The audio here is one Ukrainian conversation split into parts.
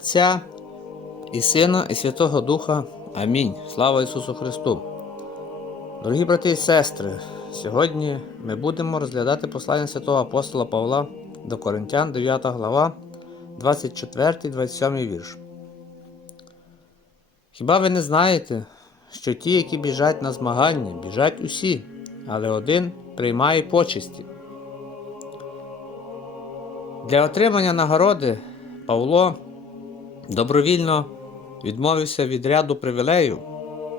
Отця і Сина, і Святого Духа. Амінь. Слава Ісусу Христу. Дорогі брати і сестри, сьогодні ми будемо розглядати послання святого апостола Павла до Коринтян, 9 глава, 24-27 вірш. Хіба ви не знаєте, що ті, які біжать на змагання, біжать усі, але один приймає почесті? Для отримання нагороди Павло добровільно відмовився від ряду привілеїв,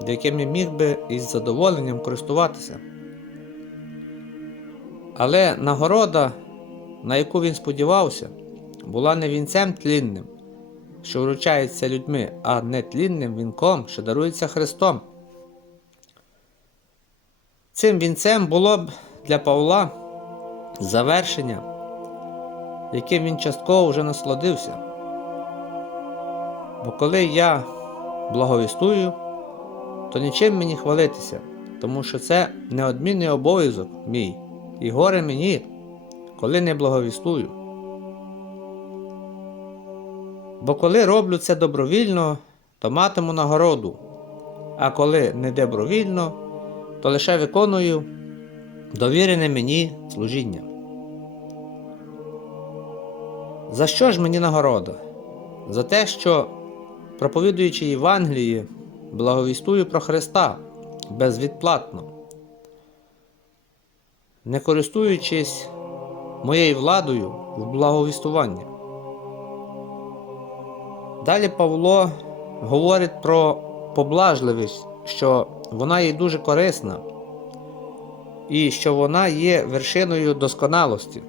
якими міг би із задоволенням користуватися. Але нагорода, на яку він сподівався, була не вінцем тлінним, що вручається людьми, а не тлінним вінком, що дарується Христом. Цим вінцем було б для Павла завершення, яким він частково вже насолодився. Бо коли я благовістую, то нічим мені хвалитися, тому що це неодмінний обов'язок мій, і горе мені, коли не благовістую. Бо коли роблю це добровільно, то матиму нагороду, а коли не добровільно, то лише виконую довірене мені служіння. За що ж мені нагорода? За те, що, проповідуючи Євангелії, благовістую про Христа безвідплатно, не користуючись моєю владою в благовістуванні. Далі Павло говорить про поблажливість, що вона є дуже корисна і що вона є вершиною досконалості,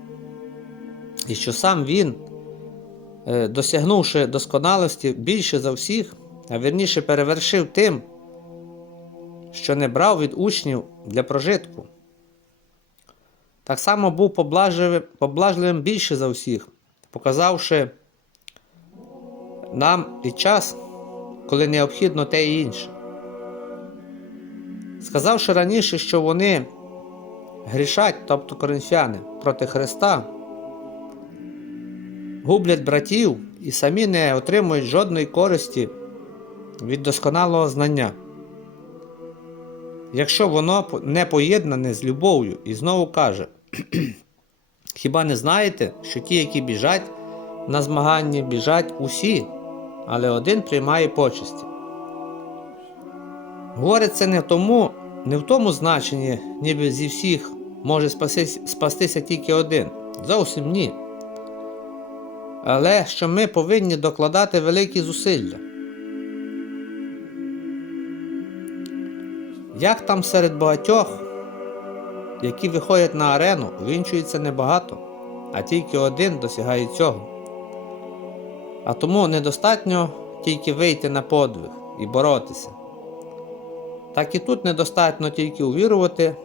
і що сам він, досягнувши досконалості більше за всіх, а вірніше перевершив тим, що не брав від учнів для прожитку. Так само був поблажливим, поблажливим більше за всіх, показавши нам і час, коли необхідно те і інше. Сказавши раніше, що вони грішать, тобто коринфяни, проти Христа, гублять братів і самі не отримують жодної користі від досконалого знання. Якщо воно не поєднане з любов'ю, і знову каже: Хіба не знаєте, що ті, які біжать на змагання, біжать усі, але один приймає почесті? Говорить це не в тому, не в тому значенні, ніби зі всіх може спастись, спастися тільки один. Зовсім ні. Але що ми повинні докладати великі зусилля. Як там серед багатьох, які виходять на арену, вінчується небагато, а тільки один досягає цього. А тому недостатньо тільки вийти на подвиг і боротися. Так і тут недостатньо тільки увірувати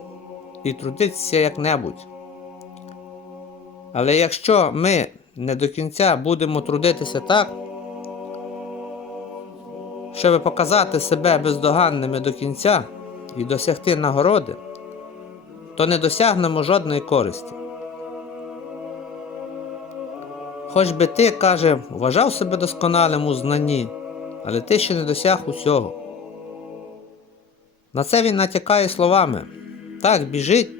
і трудитися як-небудь. Але якщо ми не до кінця будемо трудитися так, щоб показати себе бездоганними до кінця і досягти нагороди, то не досягнемо жодної користі. Хоч би ти, каже, вважав себе досконалим у знанні, але ти ще не досяг усього. На це він натякає словами так біжить,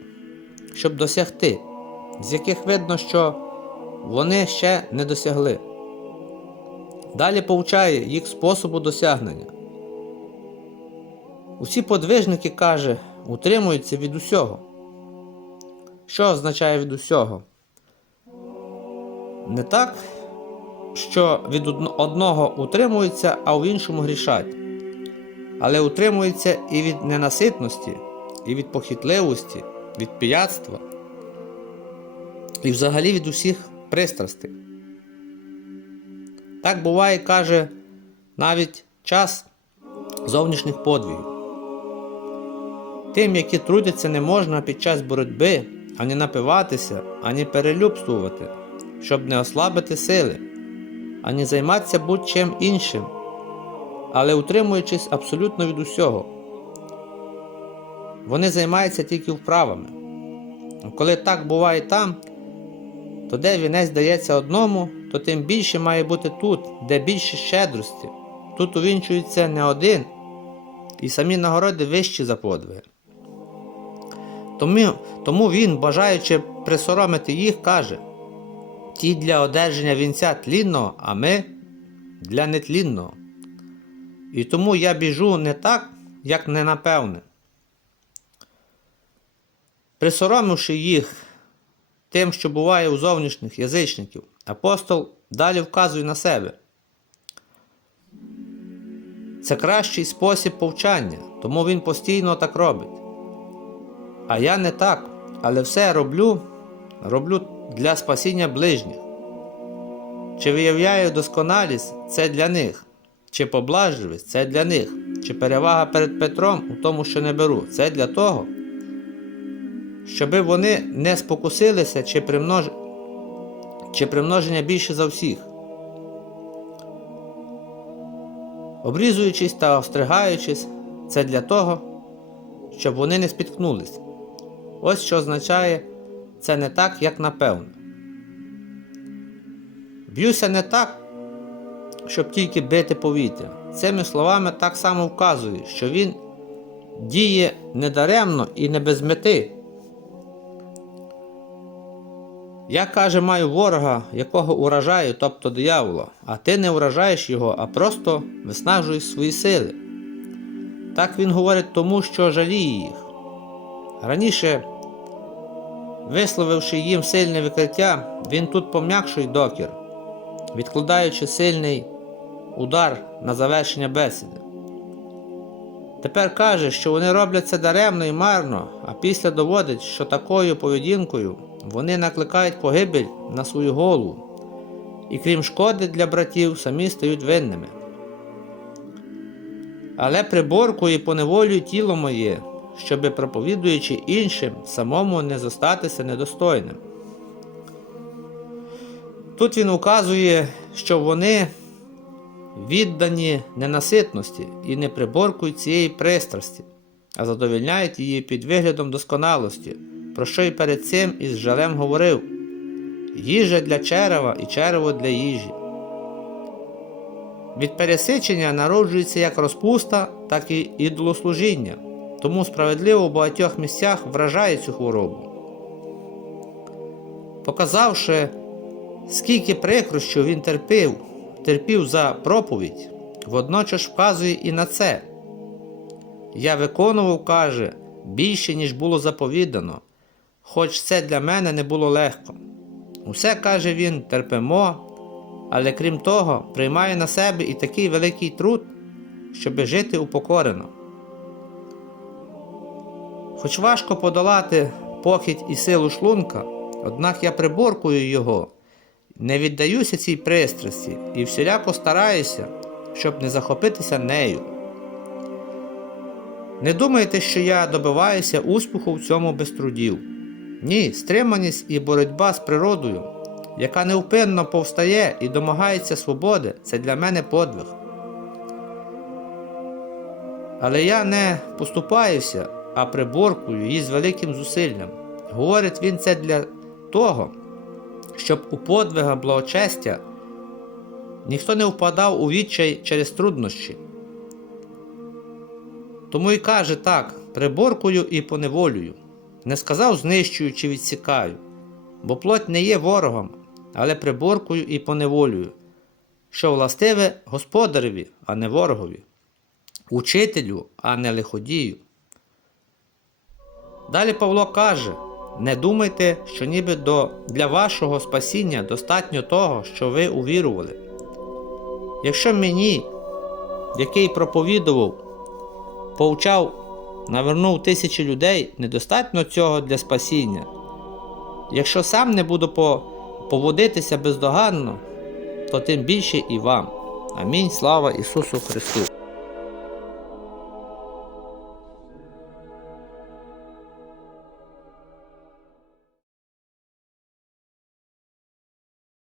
щоб досягти, з яких видно, що вони ще не досягли. Далі повчає їх способу досягнення. Усі подвижники, каже, утримуються від усього. Що означає від усього? Не так, що від одного утримуються, а в іншому грішать, але утримуються і від ненаситності, і від похитливості, від пияцтва, і взагалі від усіх пристрастей. Так буває, каже, навіть час зовнішніх подвігів. Тим, які трудяться, не можна під час боротьби ані напиватися, ані перелюбствувати, щоб не ослабити сили, ані займатися будь-чим іншим, але утримуючись абсолютно від усього. Вони займаються тільки вправами. Коли так буває там, то де вінець дається одному, то тим більше має бути тут, де більше щедрості. Тут увінчується не один, і самі нагороди вищі за подвиги. Тому, тому він, бажаючи присоромити їх, каже: ті для одержання вінця тлінного, а ми для нетлінного. І тому я біжу не так, як не напевне. Присоромивши їх тим, що буває у зовнішніх язичників, апостол далі вказує на себе. Це кращий спосіб повчання, тому він постійно так робить. А я не так, але все роблю, роблю для спасіння ближніх. Чи виявляю досконалість це для них, чи поблажливість це для них, чи перевага перед Петром у тому, що не беру, це для того, щоби вони не спокусилися, чи, примнож... чи примноження більше за всіх. Обрізуючись та остригаючись, це для того, щоб вони не спіткнулись. Ось що означає це не так, як напевно. Б'юся не так, щоб тільки бити повітря. Цими словами так само вказує, що він діє недаремно і не без мети. Я, каже, маю ворога, якого уражаю, тобто диявола, а ти не уражаєш його, а просто виснажуєш свої сили. Так він говорить тому, що жаліє їх. Раніше, висловивши їм сильне викриття, він тут пом'якшує докір, відкладаючи сильний удар на завершення бесіди. Тепер каже, що вони роблять це даремно і марно, а після доводить, що такою поведінкою вони накликають погибель на свою голову, і крім шкоди для братів, самі стають винними. Але приборкую і поневолюю тіло моє, щоби, проповідуючи іншим, самому не зостатися недостойним. Тут він указує, що вони віддані ненаситності і не приборкують цієї пристрасті, а задовільняють її під виглядом досконалості, про що й перед цим із жалем говорив їжа для черева і черево для їжі. Від пересичення народжується як розпуста, так і ідолослужіння, тому справедливо в багатьох місцях вражає цю хворобу. Показавши, скільки прикрощів він терпів, терпів за проповідь, водночас вказує і на це. Я виконував, каже, більше, ніж було заповідано, хоч це для мене не було легко. Усе, каже він, терпимо, але крім того, приймаю на себе і такий великий труд, щоби жити упокорено. Хоч важко подолати похідь і силу шлунка, однак я приборкую його, не віддаюся цій пристрасті і всіляко стараюся, щоб не захопитися нею. Не думайте, що я добиваюся успіху в цьому без трудів. Ні, стриманість і боротьба з природою, яка невпинно повстає і домагається свободи, це для мене подвиг. Але я не поступаюся, а приборкую її з великим зусиллям. Говорить він це для того, щоб у подвига благочестя ніхто не впадав у відчай через труднощі. Тому й каже так: приборкую і поневолюю. Не сказав знищую чи відсікаю, бо плоть не є ворогом, але приборкую і поневолюю, що властиве господареві, а не ворогові, учителю, а не лиходію. Далі Павло каже: не думайте, що ніби до, для вашого спасіння достатньо того, що ви увірували. Якщо мені, який проповідував, повчав, навернув тисячі людей, недостатньо цього для спасіння. Якщо сам не буду поводитися бездоганно, то тим більше і вам. Амінь. Слава Ісусу Христу!